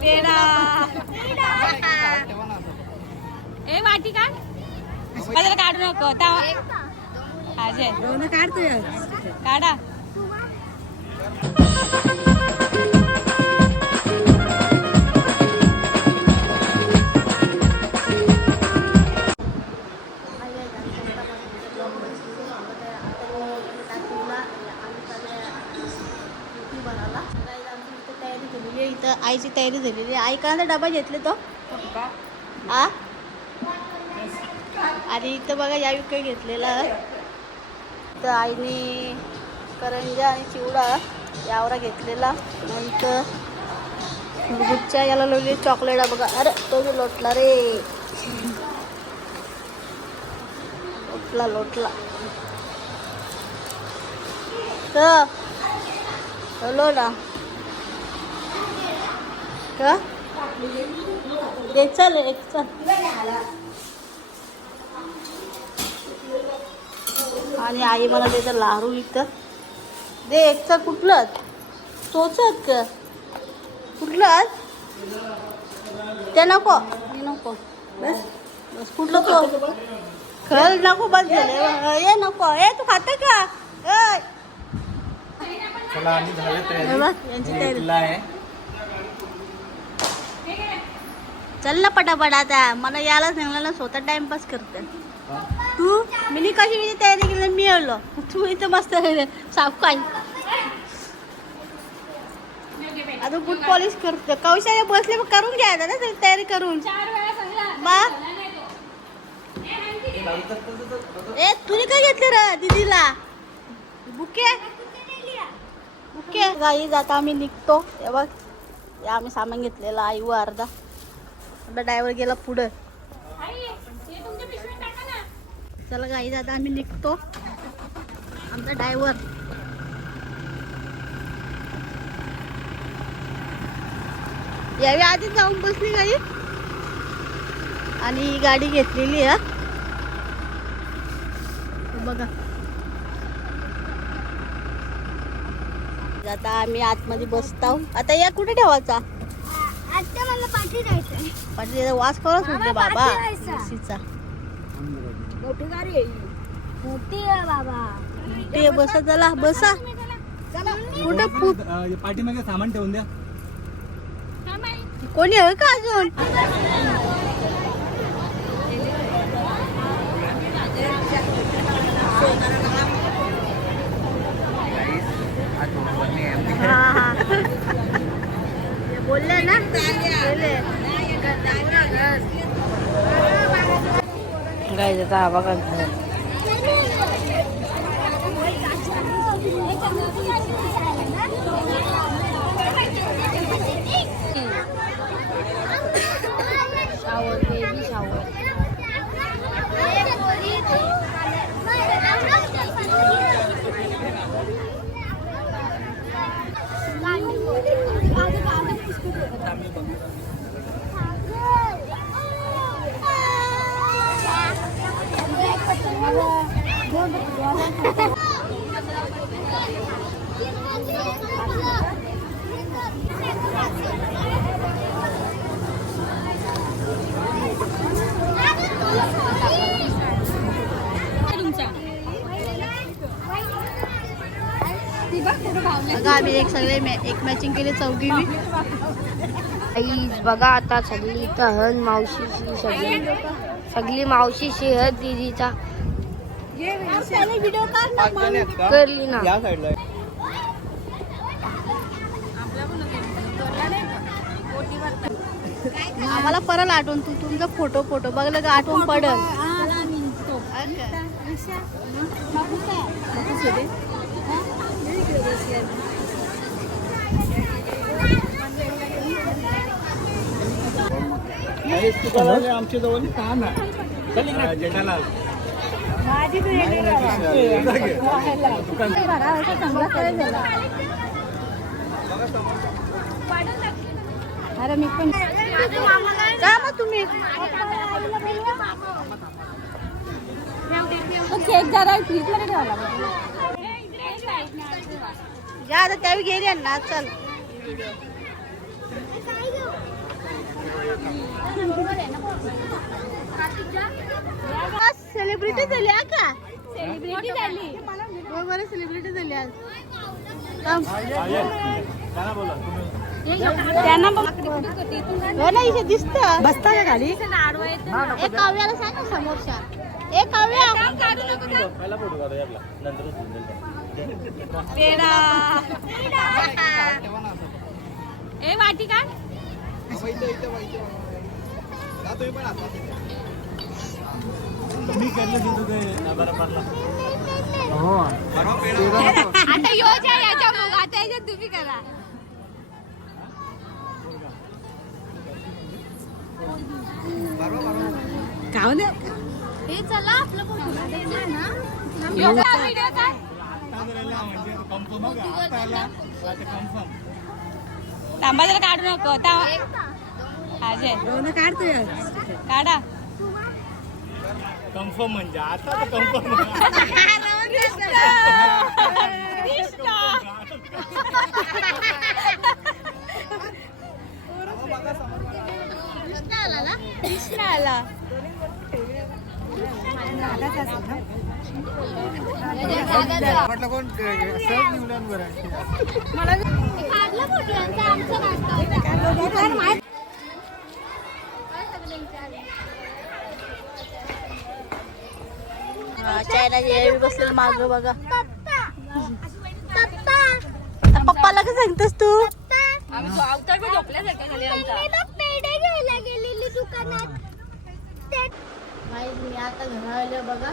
पेढा ए वाटी काढ. माझ्याला काढू नको अजय काढतोय. काढा. इथं आईची तयारी झालेली. आई का डबा घेतले तो? आ? आणि इथं बघा या विकत घेतलेला तर आईने करंजा आणि चिवडा यावरा घेतलेला. नंतर गुच्च्या याला लावली चॉकलेट बघा. अरे तो बी लोटला रे. लोटला लोटला. तर हॅलो ना. का? एक चल एक चल. आणि आई मला देतं लारू इथं. दे एकचा कुठलं? तोच का? कुठलं? ते नको. मी नको. बस बस कुठलं तो? खल नको बस झाले. ये नको. ए तू खाते का? यांची तयारी तयारी. तुला आहे चल ना पटापट आता. मला यायलाच नाही ना स्वतः टाइमपास करते. तू? मी कशी मी तयारी केली? मी आलो. तू इथं मस्त साफ काय आता बुट पॉलिश करते. कौशल्य बसले मग करून घ्यायचं ना सगळी तयारी करून. चार वेळा सांगला मग ए तुने काय घेतले रे दीदीला? बुके? बुके? गाई जाता आम्ही निघतो. हे बघ. आम्ही सामान घेतलेलं आई व अर्धा. आपला ड्रायव्हर गेला पुढं. चला गाई दादा आम्ही निघतो. आमचा ड्रायव्हर यावेळी आधीच जाऊन बसली गाई. आणि ही गाडी घेतलेली आहे. हे बघा. आता आम्ही आतमध्ये बसतो आता या कुठे ठेवायचा? आता पाठी वास करत होते बाबा. मोठी गाडी आहे मोठी आहे बाबा. ते बसा चला बसा कुठं पाठीमागे सामान ठेवून द्या. कोणी आहे का अजून? हा हा. बोलले ना बोलले. काय जाता हा बघा शावर बेबी शावर तुमचा अगं आम्ही एक सगळे एक मॅचिंग केली चौघी आई बघा आता सगळी तहन मावशी सगळी सगळी मावशी शेहर दिदीचा. करली ना या साईडला आम्हाला परत आठवण तू तुमचा फोटो फोटो बघलं का आठवण पडल. आमच्या जवळ जेठालाल. अरे मी पण जा मग तुम्ही केक जरा फ्रीजमध्ये ठेवायला जा आता त्यावेळी गेली ना चल. सेलिब्रिटी झाली हा का? सेलिब्रिटी झाली. बरोबर सेलिब्रिटी झाली आज. त्यांना हो ना इथे दिसत. बसता का खाली? एक काव्याला सांग ना समोरच्या ए काव्या. पहिला फोटो काढूया आपला. नंतर ए वाटी का हो. आता योज आहे याच्या मग. आता याच्यात तुम्ही करा. हे चला आपलं व्हिडिओ काय? थांबा जरा काढू नको. अजय काढा. कन्फर्म म्हणजे आता तर कन्फर्म आला म्हटलं कोण सहज निवड्यांवर आहे. चायना यावी बसलेलं माग बघा. आता पप्पाला काय सांगतेस तू? नाही मी आता बघा.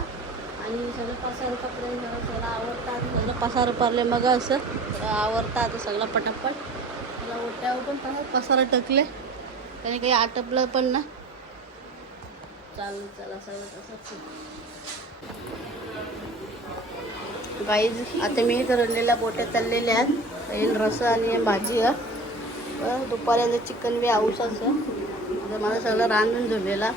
आणि सगळं पसार कपडे सगळं सगळं आवडतात सगळं पसार पडले मग असं. सगळं आवडतं आता सगळं पटापट. मला ओट्यावर पण पसारा टकले. त्याने काही आटपलं पण ना. चालेल चला सगळं तसंच. गाईज आता मी रडलेल्या बोट्या चाललेल्या आहेत. येईल रस आणि भाजी आहे. दुपारी चिकन बी आऊस असं. आता मला सगळं रांधून झोडलेला